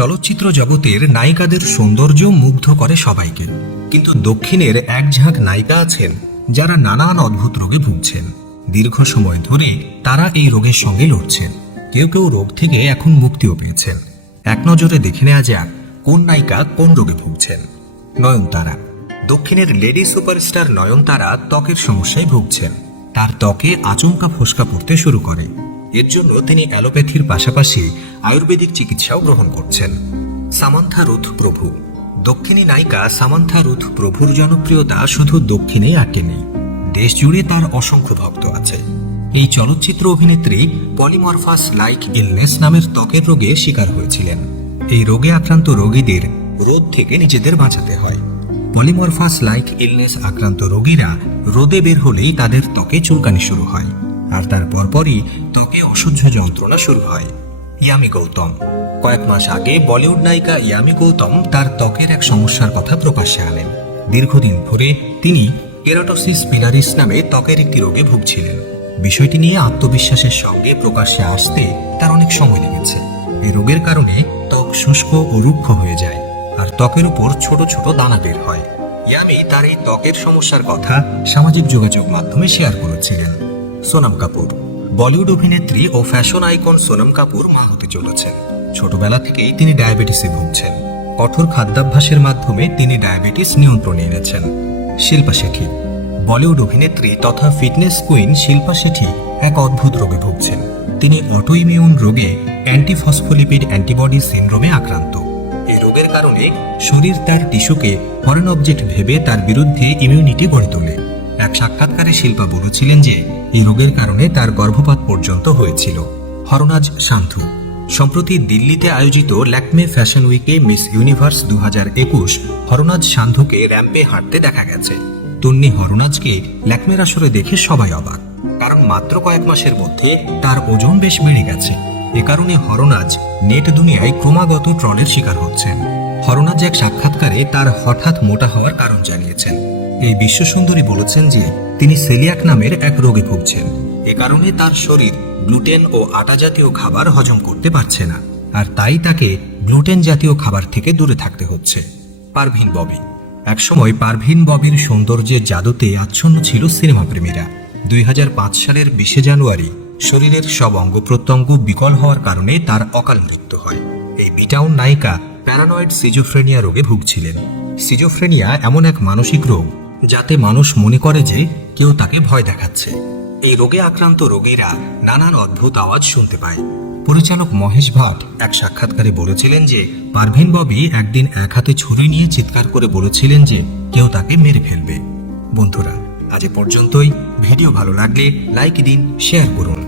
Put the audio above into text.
চলচ্চিত্র জগতের নায়িকাদের সৌন্দর্য মুগ্ধ করে সবাইকে, কিন্তু দক্ষিণের এক ঝাঁক নায়িকা আছেন যারা নানান অদ্ভুত রোগে ভুগছেন। দীর্ঘ সময় ধরে তারা এই রোগের সঙ্গে লড়ছেন। কেউ কেউ রোগ থেকে এখন মুক্তিও পেয়েছেন। এক নজরে দেখে নেওয়া যাক কোন নায়িকা কোন রোগে ভুগছেন। নয়নতারা। দক্ষিণের লেডি সুপারস্টার নয়নতারা ত্বকের সমস্যায় ভুগছেন। তার ত্বকে আচমকা ফোস্কা পড়তে শুরু করে। এর জন্য তিনি অ্যালোপ্যাথির পাশাপাশি আয়ুর্বেদিক চিকিৎসাও গ্রহণ করছেন। সামান্থা রুথ প্রভু। দক্ষিণী নায়িকা সামান্থা রুথ প্রভুর জনপ্রিয়তা শুধু দক্ষিণেই আটকে নেই, দেশ জুড়ে তার অসংখ্য ভক্ত আছে। এই চলচ্চিত্র অভিনেত্রী পলিমরফাস লাইক ইলনেস নামের ত্বকের রোগে শিকার হয়েছিলেন। এই রোগে আক্রান্ত রোগীদের রোদ থেকে নিজেদের বাঁচাতে হয়। পলিমরফাস লাইক ইলনেস আক্রান্ত রোগীরা রোদে বের হলেই তাদের ত্বকে চুলকানি শুরু হয়, আর তার পরপরই ত্বকে অসহ্য যন্ত্রণা শুরু হয়। ইয়ামি গৌতম। কয়েক মাস আগে বলিউড নায়িকা ইয়ামি গৌতম তার ত্বকের এক সমস্যার কথা প্রকাশ্যে আনেন। দীর্ঘদিন ধরে তিনি কেরাটোসিস পিলারিস নামে ত্বকের একটি রোগে ভুগছিলেন। বিষয়টি নিয়ে আত্মবিশ্বাসের সঙ্গে প্রকাশ্যে আসতে তার অনেক সময় লেগেছে। এই রোগের কারণে ত্বক শুষ্ক ও রুক্ষ হয়ে যায়, আর ত্বকের উপর ছোট ছোট দানা বের হয়। ইয়ামি তার এই ত্বকের সমস্যার কথা সামাজিক যোগাযোগ মাধ্যমে শেয়ার করেছিলেন। সোনম কাপুর। বলিউড অভিনেত্রী ও ফ্যাশন আইকন সোনম কাপুর মা হতে চলেছেন। ছোটবেলা থেকেই তিনি ডায়াবেটিসে ভুগছেন। কঠোর খাদ্যাভ্যাসের মাধ্যমে তিনি ডায়াবেটিস নিয়ন্ত্রণে এনেছেন। শিল্পা শেঠি। বলিউড অভিনেত্রী তথা ফিটনেস কুইন শিল্পা শেঠি এক অদ্ভুত রোগে ভুগছেন। তিনি অটোইমিউন রোগে অ্যান্টিফসফোলিপিড অ্যান্টিবডি সিনড্রোমে আক্রান্ত। এই রোগের কারণে শরীর তার টিস্যুকে ফরেন অবজেক্ট ভেবে তার বিরুদ্ধে ইমিউনিটি গড়ে তোলে। এক সাক্ষাৎকারে শিল্পা বলেছিলেন যে এই রোগের কারণে তার গর্ভপাত পর্যন্ত হয়েছিল। হরনাজ সান্থু। সম্প্রতি দিল্লিতে আয়োজিত ল্যাকমে ফ্যাশন উইকে মিস ইউনিভার্স 2021 হরনাজ সান্থুকে র্যাম্পে হাঁটতে দেখা গেছে। তন্নি হরনাজকে ল্যাকমের আসরে দেখে সবাই অবাক, কারণ মাত্র কয়েক মাসের মধ্যে তার ওজন বেশ বেড়ে গেছে। এ কারণে হরনাজ নেট দুনিয়ায় ক্রমাগত ট্রলের শিকার হচ্ছেন। হরনাজ এক সাক্ষাৎকারে তার হঠাৎ মোটা হওয়ার কারণ জানিয়েছেন। এই বিশ্বসুন্দরী বলেছেন যে তিনি সেলিয়াক নামের এক রোগে ভুগছেন। এ কারণে তার শরীর গ্লুটেন ও আটা জাতীয় খাবার হজম করতে পারছে না, আর তাই তাকে গ্লুটেন জাতীয় খাবার থেকে দূরে থাকতে হচ্ছে। পারভিন ববি। একসময় পারভিন ববির সৌন্দর্যের জাদুতে আচ্ছন্ন ছিল সিনেমা প্রেমীরা। 2005 সালের 20 জানুয়ারি শরীরের সব অঙ্গ প্রত্যঙ্গ বিকল হওয়ার কারণে তার অকাল মৃত্যু হয়। এই বিটাউন নায়িকা প্যারানয়েড সিজোফ্রেনিয়া রোগে ভুগছিলেন। সিজোফ্রেনিয়া এমন এক মানসিক রোগ যাতে মানুষ মনে করে যে কেউ তাকে ভয় দেখাচ্ছে। এই রোগে আক্রান্ত রোগীরা নানান অদ্ভুত আওয়াজ শুনতে পায়। পরিচালক মহেশ ভাট এক সাক্ষাৎকারে বলেছিলেন যে পারভিন ববি একদিন এক হাতে ছুরি নিয়ে চিৎকার করে বলেছিলেন যে কেউ তাকে মেরে ফেলবে। বন্ধুরা, আজ পর্যন্তই। ভিডিও ভালো লাগলে লাইক দিন, শেয়ার করুন।